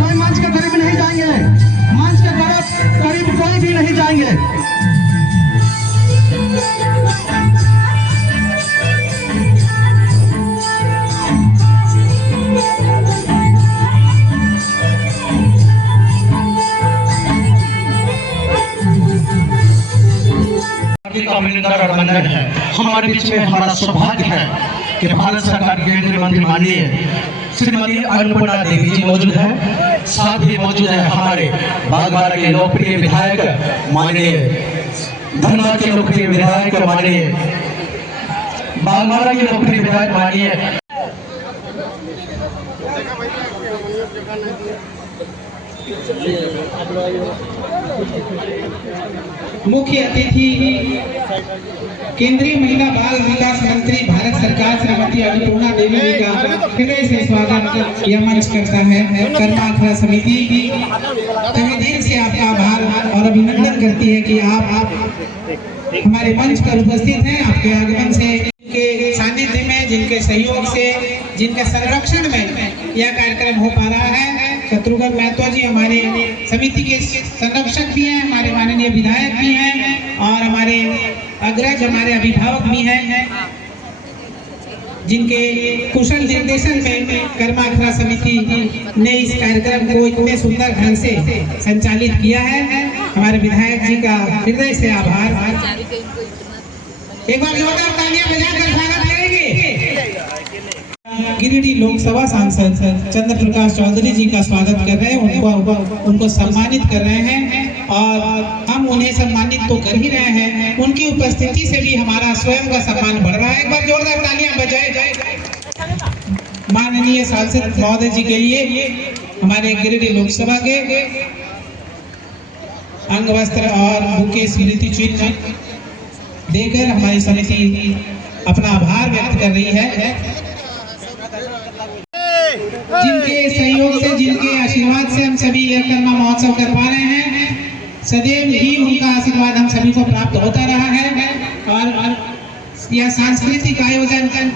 कोई मंच के करीब नहीं जाएंगे, मंच के करीब कोई भी नहीं जाएंगे। गठबंधन है हमारे बीच में। हमारा सौभाग्य है कि भारत सरकार के केंद्रीय मंत्री माननीय श्रीमती अन्नपूर्णा देवी जी मौजूद है। साथ ही मौजूद है हमारे बागबारा के लोकप्रिय विधायक माननीय धनबाद के लोकप्रिय विधायक माननीय बागबारा के लोकप्रिय विधायक माननीय मुख्य अतिथि केंद्रीय महिला बाल विकास मंत्री भारत सरकार श्रीमती अन्नपूर्णा देवी जी का हृदय से स्वागत यह मंच करता है। कर्मा अखाड़ा समिति तहे दिल से आपका आभार और अभिनंदन करती है कि आप हमारे मंच पर उपस्थित हैं। आपके आगमन से, के सानिध्य में, जिनके सहयोग से, जिनके संरक्षण में यह कार्यक्रम हो पा रहा है। शत्रुघ्न महतो जी हमारे समिति के संरक्षक भी हैं, हमारे माननीय विधायक भी हैं और हमारे अग्रज, हमारे अभिभावक भी हैं, जिनके कुशल निर्देशन में कर्मा अखाड़ा समिति ने इस कार्यक्रम को इतने सुंदर ढंग से संचालित किया है। हमारे विधायक जी का हृदय से आभार। एक बार जोरदार तालियां बजाकर स्वागत करेंगे। गिरिडीह लोकसभा सांसद चंद्र प्रकाश चौधरी जी का स्वागत कर रहे हैं, उनको सम्मानित कर रहे हैं और हम उन्हें सम्मानित तो कर ही रहे हैं, उनकी उपस्थिति से भी हमारा स्वयं का सम्मान बढ़ रहा है। एक बार जोरदार तालियां बजाए जाए माननीय सांसद महोदय जी के लिए। हमारे गिरिडीह लोकसभा के अंग वस्त्र और बुके स्मृति चिन्ह देकर हमारी समिति अपना आभार व्यक्त कर रही है। जिनके सहयोग से, जिनके आशीर्वाद से हम सभी यह कर्मा महोत्सव कर पा रहे हैं, सदैव ही उनका आशीर्वाद हम सभी को प्राप्त होता रहा है और यह सांस्कृतिक आयोजन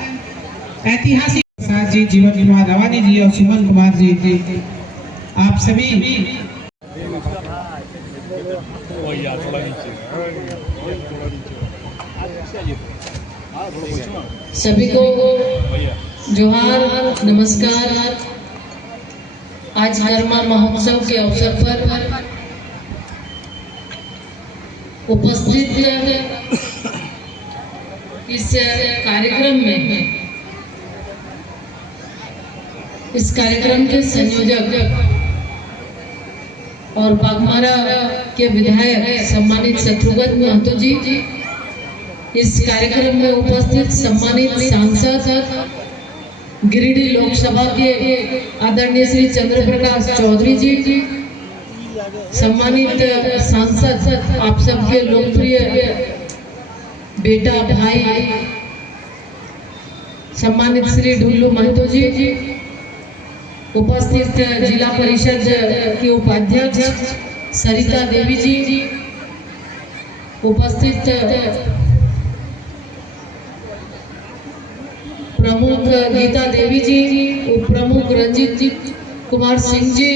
ऐतिहासिक साथ जी, जीवन कुमार रवानी जी और सुमन कुमार जी, आप सभी सभी को जोहार, नमस्कार। आज गरमा महोत्सव के अवसर पर उपस्थित इस कार्यक्रम में, इस कार्यक्रम के संयोजक और बागमारा के विधायक सम्मानित शत्रुघ्न महतो जी, इस कार्यक्रम में उपस्थित सम्मानित सांसद गिरिडीह लोकसभा के आदरणीय श्री चंद्र प्रकाश चौधरी जी, सम्मानित सांसद आप सबके लोकप्रिय बेटा भाई सम्मानित श्री ढुल्लू महतो जी, उपस्थित जिला परिषद की उपाध्यक्ष सरिता देवी जी, उपस्थित प्रमुख गीता देवी जी, उप प्रमुख रंजीत कुमार सिंह जी,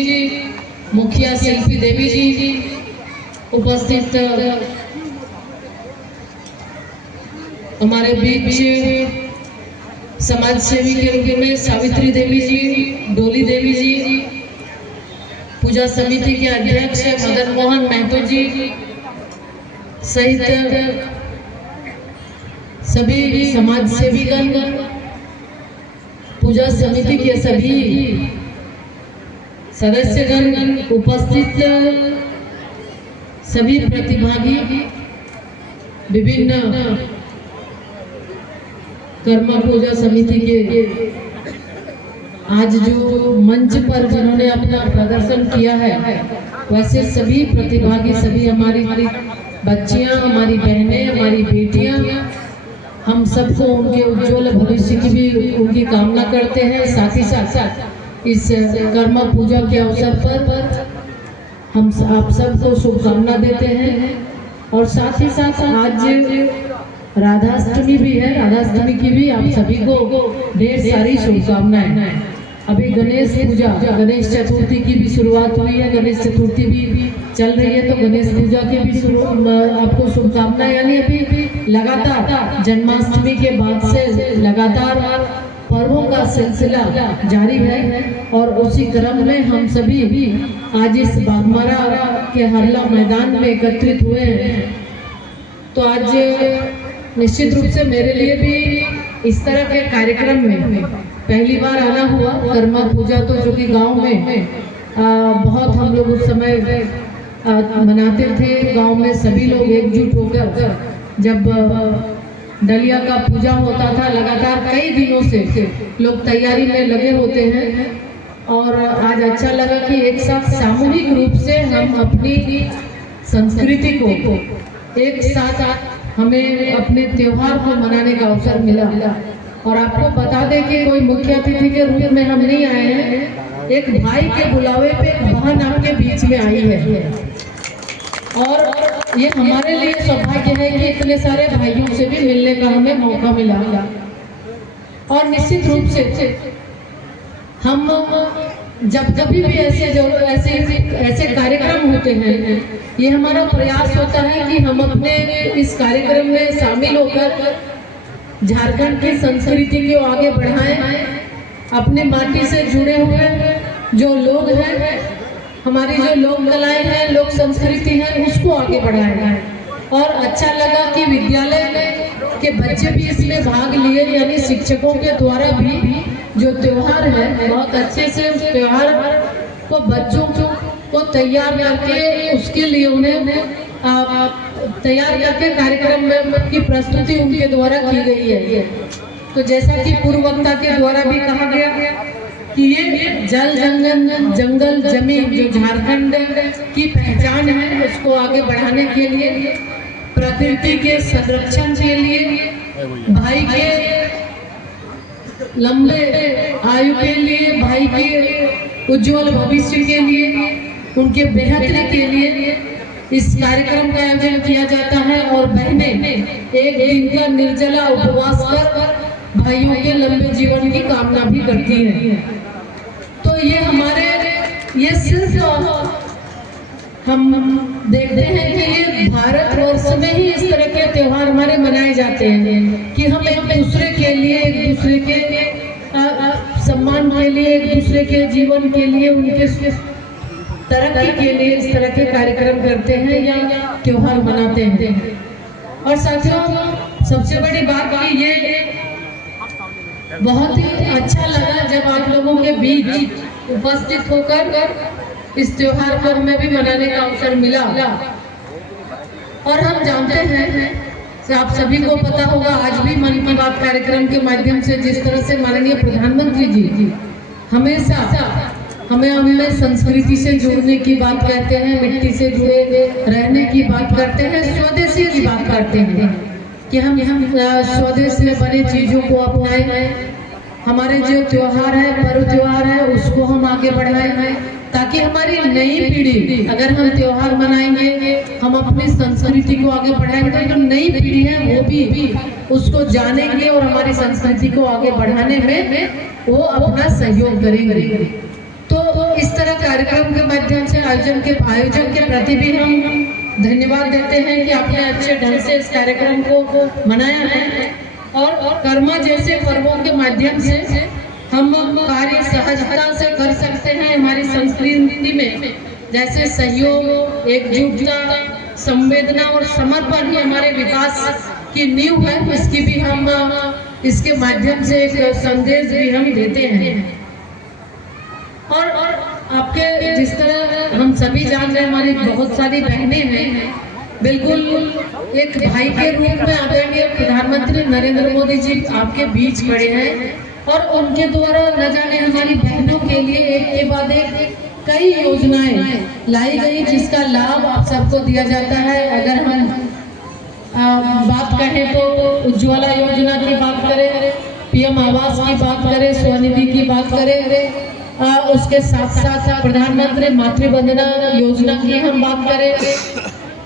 मुखिया शिल्पी देवी जी, उपस्थित हमारे बीच समाज सेवी के रूप में सावित्री देवी जी, डोली देवी जी, पूजा समिति के अध्यक्ष मदन मोहन महतो जी सहित सभी समाज सेवीगण, पूजा समिति के सभी सदस्यगण, उपस्थित सभी प्रतिभागी, विभिन्न कर्मा पूजा समिति के आज जो मंच पर जिन्होंने अपना प्रदर्शन किया है, वैसे सभी प्रतिभागी, सभी हमारी बच्चियां, हमारी बहनें, हमारी बेटियां, हम सबको उनके उज्जवल भविष्य की भी उनकी कामना करते हैं। साथ ही साथ इस कर्मा पूजा के अवसर पर हम आप सबको शुभकामना देते हैं। और साथ ही साथ आज राधाष्टमी भी है, राधाष्टमी की भी आप सभी को ढेर सारी शुभकामनाएं। अभी गणेश पूजा, गणेश चतुर्थी की भी शुरुआत हुई है, गणेश चतुर्थी भी चल रही है, तो गणेश पूजा की भी आपको शुभकामनाएं। यानी अभी लगातार जन्माष्टमी के बाद से लगातार पर्वों का सिलसिला जारी है, और उसी क्रम में हम सभी भी आज इस बागमारा के हरला मैदान में एकत्रित हुए हैं। तो आज निश्चित रूप से मेरे लिए भी इस तरह के कार्यक्रम में पहली बार आना हुआ। कर्मा पूजा तो जो कि गांव में बहुत हम लोग उस समय मनाते थे, गांव में सभी लोग एकजुट होकर जब डलिया का पूजा होता था, लगातार कई दिनों से लोग तैयारी में लगे होते हैं। और आज अच्छा लगा कि एक साथ सामूहिक रूप से हम अपनी संस्कृति को एक साथ हमें अपने त्योहार को मनाने का अवसर मिला। और आपको बता दें कि कोई मुख्य अतिथि के रूप में हम नहीं आए हैं, एक भाई के बुलावे पे बहन आपके बीच में आई है, और ये हमारे लिए सौभाग्य है कि इतने सारे भाइयों से भी मिलने का हमें मौका मिला। और निश्चित रूप से हम जब कभी भी ऐसे कार्यक्रम होते हैं, ये हमारा प्रयास होता है कि हम अपने इस कार्यक्रम में शामिल होकर झारखंड की संस्कृति को आगे बढ़ाएं, अपने माटी से जुड़े हुए जो लोग हैं, हमारी जो लोक कलाएं हैं, लोक संस्कृति है, उसको आगे बढ़ाएं। और अच्छा लगा कि विद्यालय के बच्चे भी इसमें भाग लिए, यानी शिक्षकों के द्वारा भी जो त्योहार है बहुत अच्छे से उस त्योहार को बच्चों को तैयार करके उसके लिए उन्हें तैयार करके कार्यक्रम की प्रस्तुति उनके द्वारा की गई है। तो जैसा कि पूर्व वक्ता के द्वारा भी कहा गया कि ये जल जंगल जमीन जो झारखंड की पहचान है, उसको आगे बढ़ाने के लिए, प्रकृति के संरक्षण के लिए, भाई के लंबे आयु के लिए, भाई के उज्जवल भविष्य के लिए, उनके बेहतरी के लिए इस कार्यक्रम का आयोजन किया जाता है। और बहनें एक दिन का निर्जला उपवास कर भाइयों के लंबे जीवन की कामना भी करती है। तो ये सिर्फ हम देखते हैं कि ये भारतवर्ष में ही इस तरह के त्योहार हमारे मनाए जाते हैं कि हम एक दूसरे के लिए, एक दूसरे के सम्मान के लिए, एक दूसरे के जीवन के लिए, उनके तरक्की के लिए इस तरह के कार्यक्रम करते हैं या त्योहार मनाते हैं। और साथियों, सबसे बड़ी बात कि ये बहुत ही अच्छा लगा जब आप लोगों के बीच उपस्थित होकर इस त्योहार को हमें भी मनाने का अवसर मिला। और हम जानते हैं, आप सभी को पता होगा, आज भी मन की बात कार्यक्रम के माध्यम से जिस तरह से माननीय प्रधानमंत्री जी हमेशा हमें संस्कृति से जोड़ने की बात कहते हैं, मिट्टी से जुड़े रहने की बात करते हैं, स्वदेशी की बात करते हैं कि हम स्वदेश में बने चीजों को अपनाएं, हमारे जो त्योहार है, पर्व त्योहार है, उसको हम आगे बढ़ाएं, ताकि हमारी नई पीढ़ी, अगर हम त्योहार मनाएंगे, हम अपनी संस्कृति को आगे बढ़ाएंगे, तो जो नई पीढ़ी है वो भी उसको जानेंगे और हमारी संस्कृति को आगे बढ़ाने में वो अपना सहयोग करेंगे। तो इस तरह कार्यक्रम के माध्यम से आयोजक के प्रति भी हम धन्यवाद देते हैं कि आपने अच्छे ढंग से इस कार्यक्रम को मनाया है। और कर्मा जैसे पर्वों के माध्यम से हम कार्य सहजता से कर सकते हैं। हमारी संस्कृति में जैसे सहयोग, एकजुटता, संवेदना और समर्पण ही हमारे विकास की नींव है, इसकी भी हम इसके माध्यम से एक संदेश भी हम देते हैं। और आपके जिस तरह हम सभी जान रहे हैं, हमारी बहुत सारी बहनें हैं, बिल्कुल एक भाई के रूप में आदरणीय प्रधानमंत्री नरेंद्र मोदी जी आपके बीच खड़े हैं और उनके द्वारा न जाने हमारी बहनों के लिए एक के बाद एक कई योजनाएं लाई गई, जिसका लाभ आप सबको दिया जाता है। अगर हम बात कहें तो उज्ज्वला योजना की बात करें, पीएम आवास की बात करें, स्वनिधि की बात करें, उसके साथ साथ प्रधानमंत्री मातृ वंदना योजना की हम बात करें,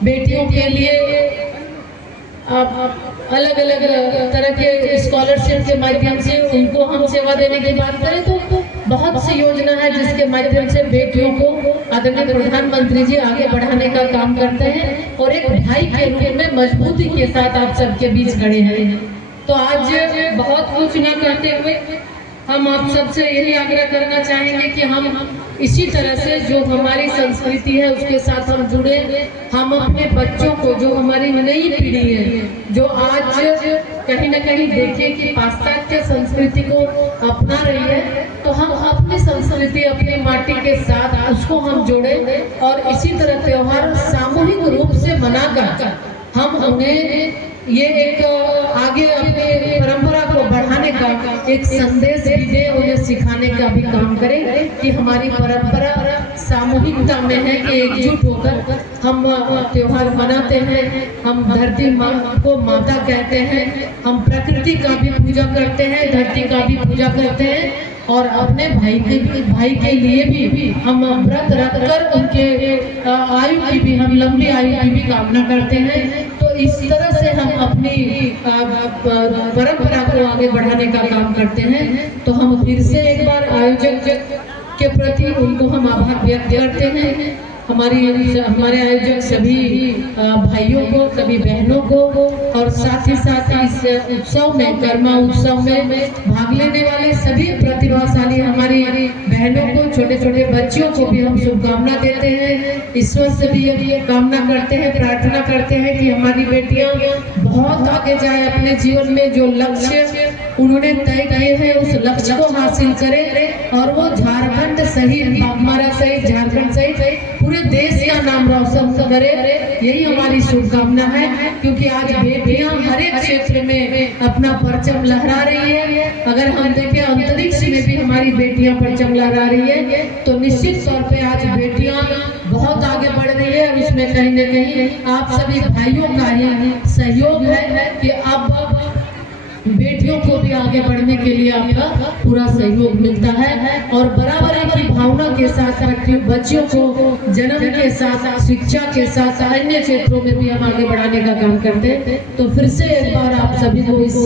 बेटियों के लिए अलग अलग तरह के स्कॉलरशिप के माध्यम से उनको हम सेवा देने की बात करें, तो बहुत सी योजना है जिसके माध्यम से बेटियों को आदरणीय प्रधानमंत्री जी आगे बढ़ाने का काम करते हैं और एक भाई के रूप में मजबूती के साथ आप सबके बीच खड़े हैं। तो आज बहुत कुछ न करते हुए हम आप सबसे यही आग्रह करना चाहेंगे कि हम इसी तरह से जो हमारी संस्कृति है उसके साथ हम जुड़े, हम अपने बच्चों को, जो हमारी नई पीढ़ी है, जो आज कहीं न कहीं देखें कि पाश्चात्य संस्कृति को अपना रही है, तो हम अपनी संस्कृति, अपनी माटी के साथ उसको हम जोड़े और इसी तरह त्योहार सामूहिक रूप से मनाकर हम उन्हें ये एक आगे अपने परंपरा को बढ़ाने का एक संदेश भी दे, उन्हें सिखाने का भी काम करें कि हमारी परंपरा सामूहिकता में है कि एकजुट होकर हम त्योहार मनाते हैं। हम धरती माँ को माता कहते हैं, हम प्रकृति का भी पूजा करते हैं, धरती का भी पूजा करते हैं और अपने भाई के लिए भी हम व्रत रखकर उनके आयु की भी, हम लंबी आयु की भी कामना करते हैं। तो इस तरह से हम अपनी परंपरा को आगे बढ़ाने का काम करते हैं। तो हम फिर से एक बार आयोजक के प्रति उनको हम आभार व्यक्त करते हैं। हमारे आयोजक सभी भाइयों को, सभी बहनों को और साथ ही साथ इस उत्सव में, कर्मा उत्सव में भाग लेने वाले सभी प्रतिभाशाली हमारी बहनों को, छोटे छोटे बच्चियों को भी हम शुभकामना देते हैं। ईश्वर से भी ये कामना करते हैं, प्रार्थना करते हैं कि हमारी बेटियां बहुत आगे जाए, अपने जीवन में जो लक्ष्य उन्होंने तय किए हैं उस लक्ष्य को हासिल करें और वो झारखंड सहित, हमारा सहित झारखंड सहित पूरे देश का नाम रोशन करे, यही हमारी शुभकामना है। क्योंकि आज बेटियां हर एक क्षेत्र में अपना परचम लहरा रही है। अगर हम देखें अंतरिक्ष में भी हमारी बेटियां परचम लहरा रही है, तो निश्चित तौर पे आज बेटियां बहुत आगे बढ़ रही है। उसमें कहीं न कहीं आप सभी भाइयों का ही सहयोग है कि अब बेटियों को भी आगे बढ़ने के लिए आपका पूरा सहयोग मिलता है और बराबरी की भावना के साथ बच्चियों को जन्म के साथ, शिक्षा के साथ अन्य क्षेत्रों में भी हम आगे बढ़ाने का काम करते हैं। तो फिर से एक बार आप सभी को इस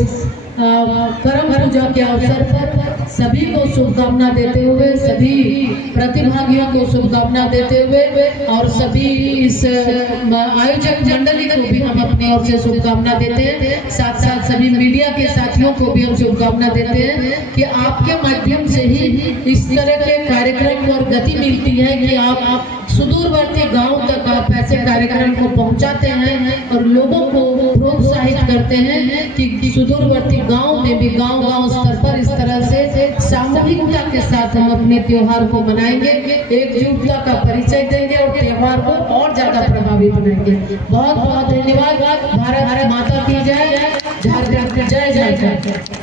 करम पूजा के अवसर पर सभी को शुभकामना देते हुए, सभी प्रतिभागियों को शुभकामना देते हुए और सभी इस आयोजक मंडली को भी हम अपनी ओर से शुभकामना देते हैं। साथ साथ सभी मीडिया के साथियों को भी हम शुभकामना देते हैं कि आपके माध्यम से ही इस तरह के कार्यक्रम और गति मिलती है कि आप सुदूरवर्ती गांव तक आप ऐसे कार्यक्रम को पहुंचाते हैं और लोगों को प्रोत्साहित करते हैं कि सुदूरवर्ती गांव में भी गांव स्तर पर इस तरह से सामूहिकता के साथ हम अपने त्योहार को मनाएंगे, एकजुटता का परिचय देंगे और त्योहार को और ज्यादा प्रभावी बनाएंगे। बहुत बहुत धन्यवाद। भारत माता की जय, झारखंड जय जय जय।